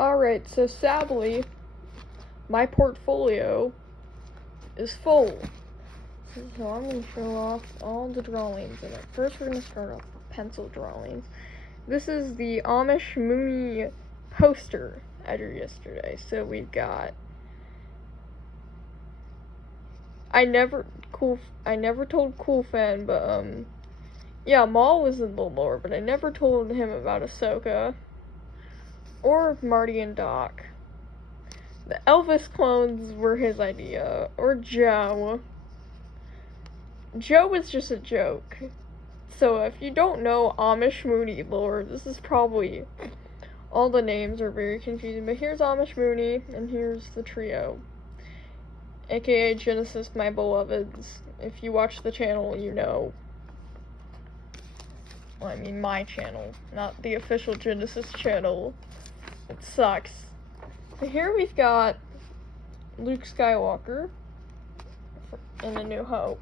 Alright, so sadly, my portfolio is full. So I'm going to show off all the drawings in it. First, we're going to start off with pencil drawings. This is the Amish Mooney poster I drew yesterday. So we've got... I never told Coolfan, but, yeah, Maul was in the lore, but I never told him about Ahsoka. Or Marty and Doc. The Elvis clones were his idea. Or Joe. Joe was just a joke. So if you don't know Amish Mooney lore, this is probably... all the names are very confusing, but here's Amish Mooney, and here's the trio. AKA Genesis, my beloveds. If you watch the channel, you know. Well, I mean my channel, not the official Genesis channel. It sucks. But here we've got Luke Skywalker in A New Hope.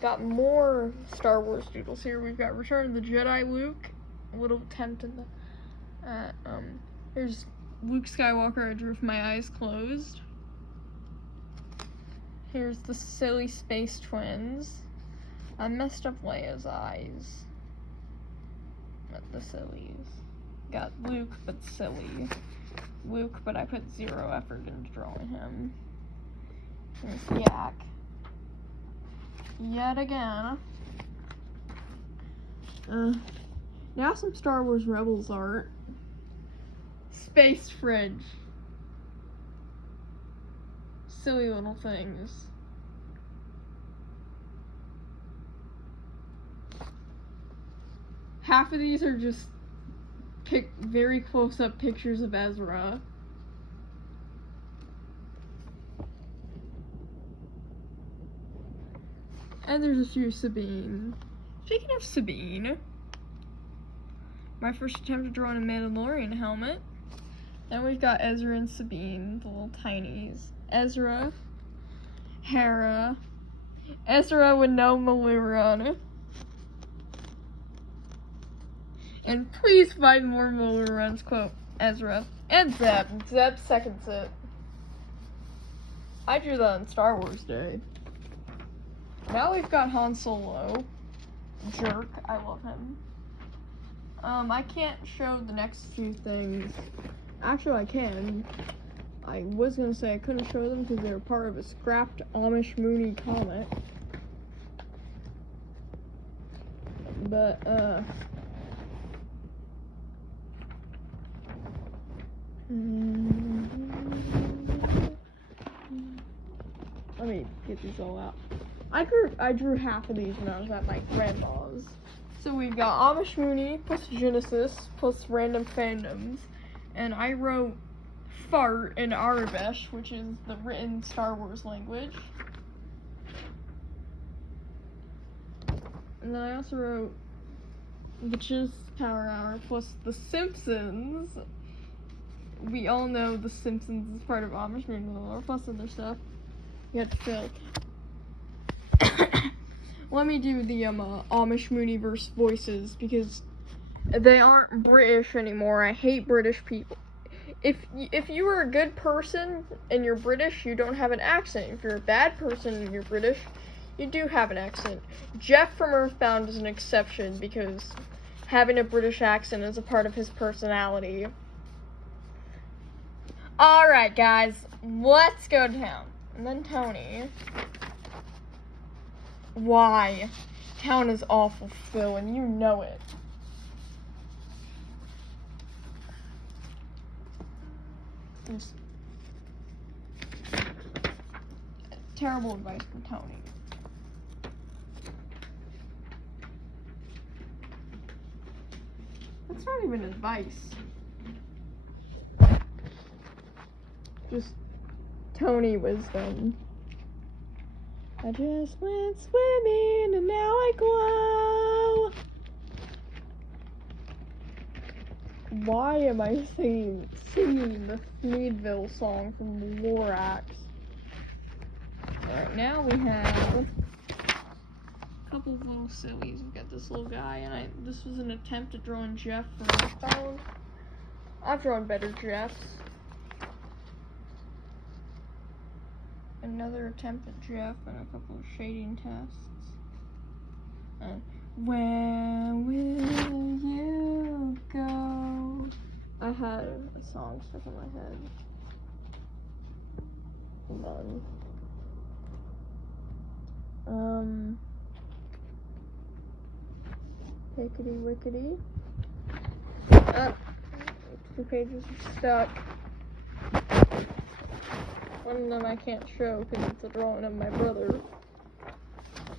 Got more Star Wars doodles here. We've got Return of the Jedi Luke, a little attempt in the, here's Luke Skywalker I drew with my eyes closed. Here's the silly space twins. I messed up Leia's eyes. Not the sillies. Got Luke, but silly. Luke, but I put 0 effort into drawing him. Here's Yak. Yet again. Now some Star Wars Rebels art. Space Fridge. Silly little things. Half of these are just very close-up pictures of Ezra. And there's a few Sabine. Speaking of Sabine, my first attempt at drawing a Mandalorian helmet. Then we've got Ezra and Sabine, the little tinies. Ezra, Hera, Ezra with no Maluron. And please find more Malurons, quote Ezra. And Zeb. Zeb seconds it. I drew that on Star Wars Day. Now we've got Han Solo. Jerk. I love him. I can't show the next few things. Actually, I can. I was gonna say I couldn't show them because they were part of a scrapped Amish Mooney comic. But, let me get these all out. I drew half of these when I was at my grandma's. So we've got Amish Mooney plus Genesis plus random fandoms. And I wrote fart in Arabesh, which is the written Star Wars language. And then I also wrote Witches Power Hour plus The Simpsons. We all know The Simpsons is part of Amish Mooney lore, plus other stuff. You have to fill. Let me do the Amish Mooneyverse voices because they aren't British anymore. I hate British people. If you are a good person and you're British, you don't have an accent. If you're a bad person and you're British, you do have an accent. Jeff from Earthbound is an exception because having a British accent is a part of his personality. Alright guys, let's go down. And then Tony. Why? Town is awful, Phil, and you know it. Just terrible advice from Tony. That's not even advice. Just Tony wisdom. I just went swimming and now I glow. Why am I singing the Sneedville song from Lorax? Alright, now we have couple of little sillies. We've got this little guy, and this was an attempt at drawing Jeff from Earthbound. I've drawn better Jeffs. Another attempt at Jeff and a couple of shading tests. And where will you go? I had a song stuck in my head. Hold on. Hickety wickety. Two pages are stuck. One of them I can't show because it's a drawing of my brother.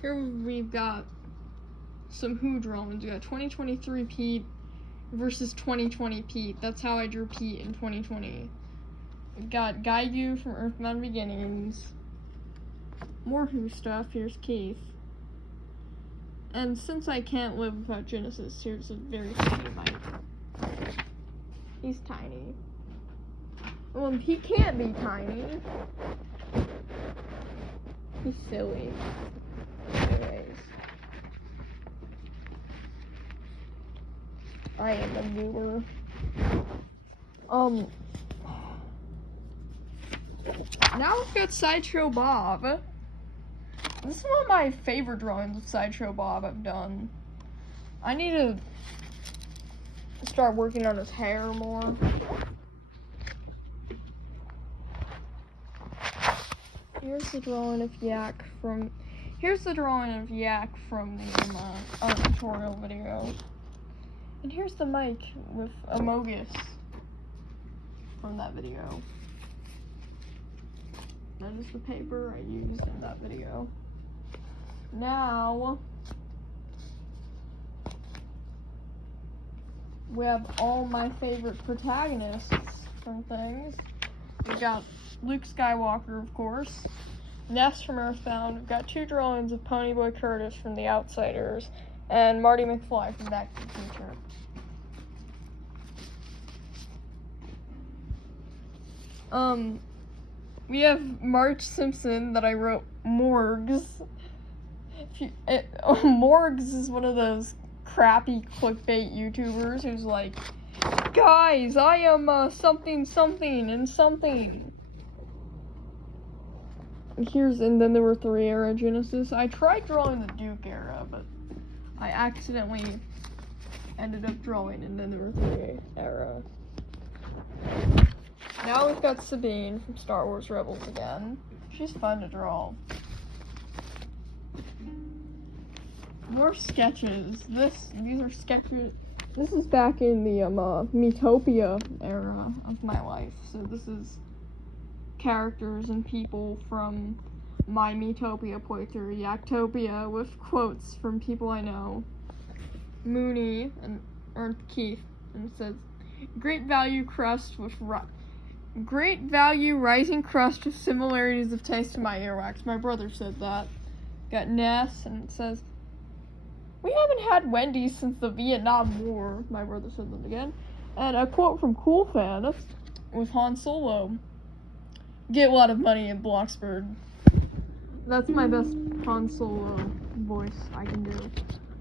Here we've got some Who drawings. We got 2023 Pete versus 2020 Pete. That's how I drew Pete in 2020. We got Gaigu from Earthbound Beginnings. More Who stuff. Here's Keith. And since I can't live without Genesis, here's a very tiny Mike. He's tiny. Well, he can't be tiny. He's silly. Anyways. I am a viewer. Now we've got Sideshow Bob. This is one of my favorite drawings of Sideshow Bob I've done. I need to start working on his hair more. Here's the drawing of Yak from the art tutorial video. And here's the mic with Amogus from that video. That is the paper I used in that video. Now we have all my favorite protagonists from things. We got Luke Skywalker, of course, Ness from Earthbound. We've got two drawings of Ponyboy Curtis from The Outsiders, and Marty McFly from Back to the Future. We have Marge Simpson that I wrote Morgs. Morgs is one of those crappy clickbait YouTubers who's like, guys, I am something something and something. And then there were 3 era Genesis. I tried drawing the Duke era, but I accidentally ended up drawing and then there were 3 era. Now we've got Sabine from Star Wars Rebels again. She's fun to draw. More sketches. These are sketches. This is back in the Metopia era of my life. So this is characters and people from my Metopia playthrough, Yaktopia, with quotes from people I know. Mooney or Keith, and it says, Great value rising crust with similarities of taste to my earwax. My brother said that. Got Ness, and it says, we haven't had Wendy's since the Vietnam War. My brother said that again. And a quote from Cool Fan with Han Solo. Get a lot of money in Bloxburg. That's my best Han Solo voice I can do.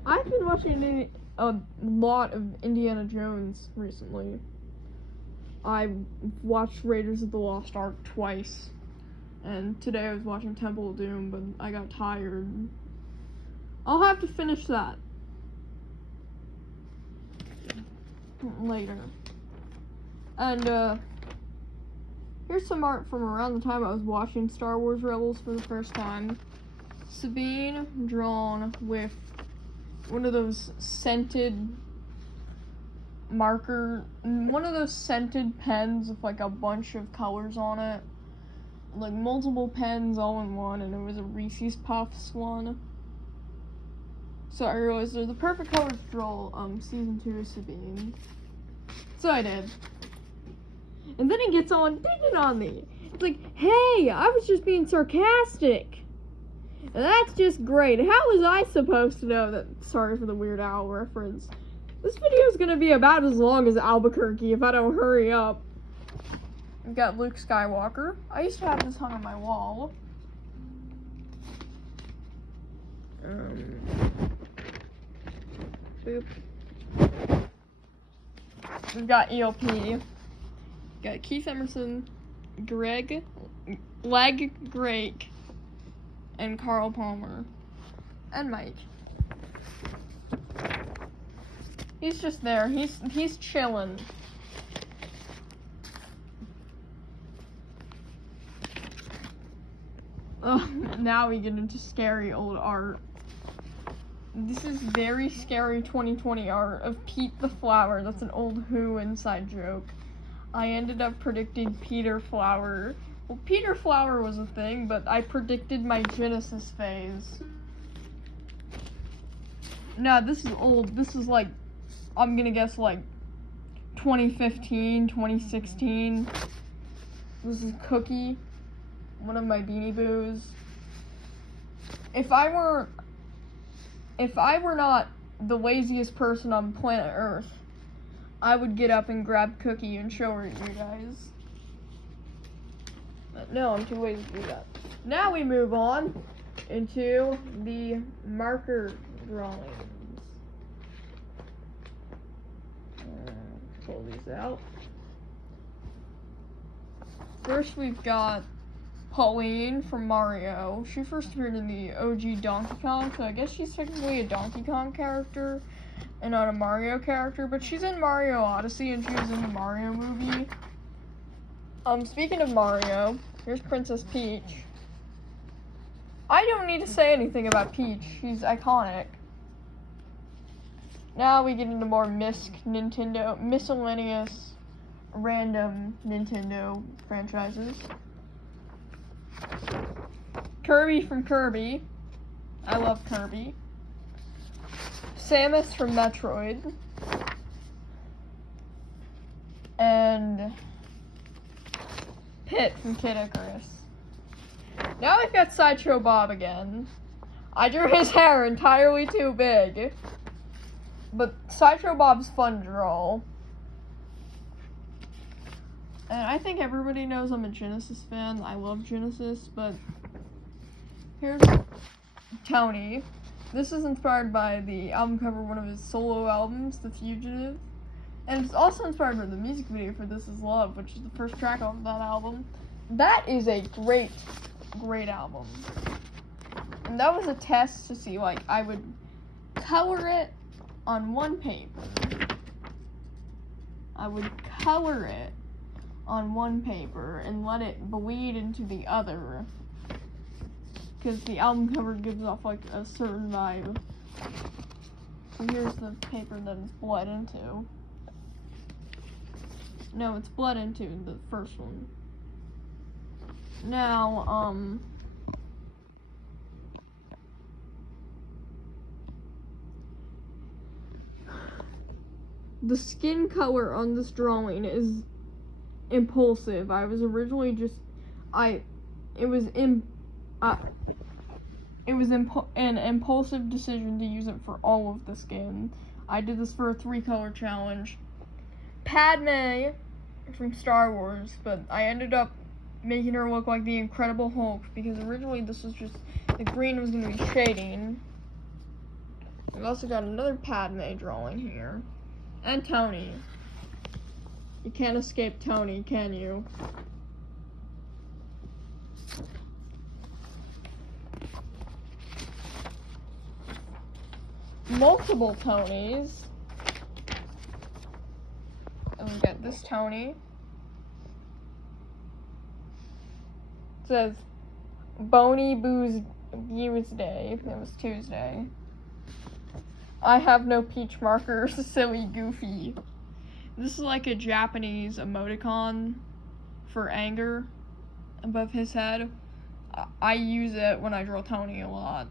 I've been watching a lot of Indiana Jones recently. I watched Raiders of the Lost Ark twice. And today I was watching Temple of Doom, but I got tired. I'll have to finish that later. And here's some art from around the time I was watching Star Wars Rebels for the first time. Sabine drawn with one of those scented pens with like a bunch of colors on it. Like multiple pens all in one, and it was a Reese's Puffs one. So I realized they're the perfect colors to draw season 2 of Sabine. So I did. And then he gets on digging on me. It's like, hey, I was just being sarcastic. And that's just great. How was I supposed to know that? Sorry for the Weird Al reference. This video is gonna be about as long as Albuquerque if I don't hurry up. We've got Luke Skywalker. I used to have this hung on my wall. Boop. We've got ELP. Got Keith Emerson, Greg, Leg Drake, and Carl Palmer, and Mike. He's just there. He's chilling. Oh, now we get into scary old art. This is very scary 2020 art of Pete the Flower. That's an old Who inside joke. I ended up predicting Peter Flower. Well, Peter Flower was a thing, but I predicted my Genesis phase. No, this is old. This is like, I'm gonna guess like 2015, 2016. This is Cookie, one of my Beanie Boos. If I were not the laziest person on planet Earth, I would get up and grab Cookie and show her to you guys. But no, I'm too lazy to do that. Now we move on into the marker drawings. Pull these out. First we've got Pauline from Mario. She first appeared in the OG Donkey Kong, so I guess she's technically a Donkey Kong character and not a Mario character, but she's in Mario Odyssey and she was in the Mario movie. Speaking of Mario, here's Princess Peach. I don't need to say anything about Peach. She's iconic. Now we get into more miscellaneous, random Nintendo franchises. Kirby from Kirby. I love Kirby. Samus from Metroid. And Pit from Kid Icarus. Now I've got Sideshow Bob again. I drew his hair entirely too big. But Sideshow Bob's fun to draw. And I think everybody knows I'm a Genesis fan. I love Genesis, but here's Tony. This is inspired by the album cover of one of his solo albums, The Fugitive. And it's also inspired by the music video for This Is Love, which is the first track off that album. That is a great, great album. And that was a test to see, like, I would color it on one paper. I would color it on one paper and let it bleed into the other, because the album cover gives off like a certain vibe. So here's the paper that it's bled into. No, it's bled into the first one. Now, the skin color on this drawing is impulsive. I was originally just, it was an impulsive decision to use it for all of the skin. I did this for a 3-color challenge. Padme from Star Wars, but I ended up making her look like the Incredible Hulk, because originally this was just, the green was going to be shading. I've also got another Padme drawing here. And Tony. You can't escape Tony, can you? Multiple Tonys. And we've got this Tony. It says Boney Booze Day. It was Tuesday. I have no peach markers, silly goofy. This is like a Japanese emoticon for anger above his head. I use it when I draw Tony a lot.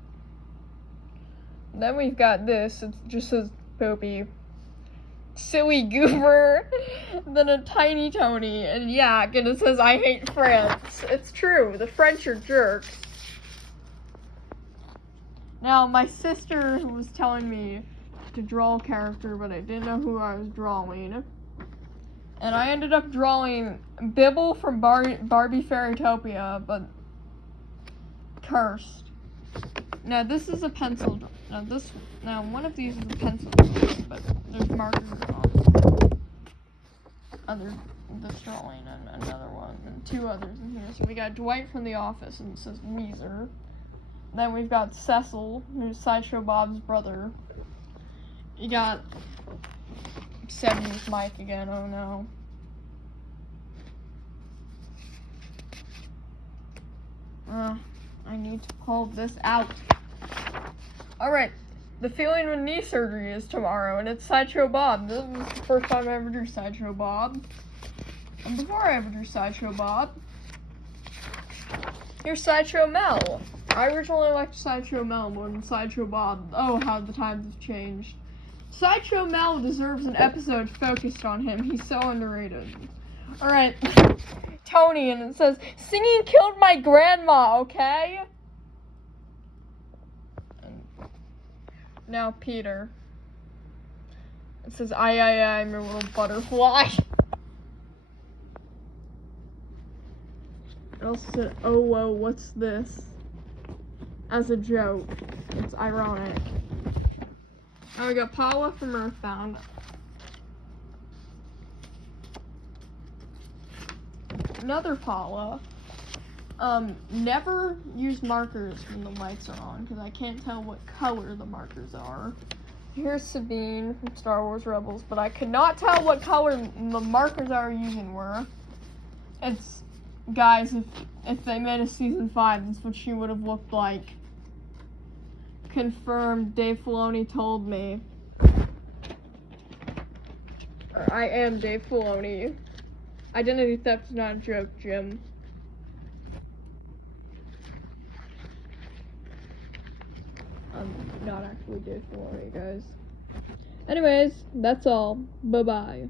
Then we've got this, it just says Poopy. Silly goober. Then a tiny Tony and Yak, and it says I hate France. It's true, the French are jerks. Now, my sister was telling me to draw a character, but I didn't know who I was drawing. And I ended up drawing Bibble from Barbie Fairytopia, but cursed. Now this is a pencil. Now one of these is a pencil, but there's markers on this drawing and another one and two others in here. So we got Dwight from The Office and it says Weezer. Then we've got Cecil, who's Sideshow Bob's brother. You got 70s Mike again. Oh no. I need to pull this out. Alright, the feeling when knee surgery is tomorrow, and it's Sideshow Bob. This is the first time I ever drew Sideshow Bob. And before I ever drew Sideshow Bob, here's Sideshow Mel. I originally liked Sideshow Mel more than Sideshow Bob. Oh, how the times have changed. Sideshow Mel deserves an episode focused on him. He's so underrated. Alright. Tony, and it says, singing killed my grandma, okay? And now Peter. It says, I'm your little butterfly. It also said, oh, whoa, what's this? As a joke. It's ironic. Now we got Paula from Earthbound. Another Paula. Never use markers when the lights are on, because I can't tell what color the markers are. Here's Sabine from Star Wars Rebels, but I could not tell what color the markers I were using were. It's, guys, if they made a season 5, that's what she would have looked like. Confirmed, Dave Filoni told me. I am Dave Filoni. Identity theft is not a joke, Jim. I'm not actually Dave Filoni, guys. Anyways, that's all. Bye-bye.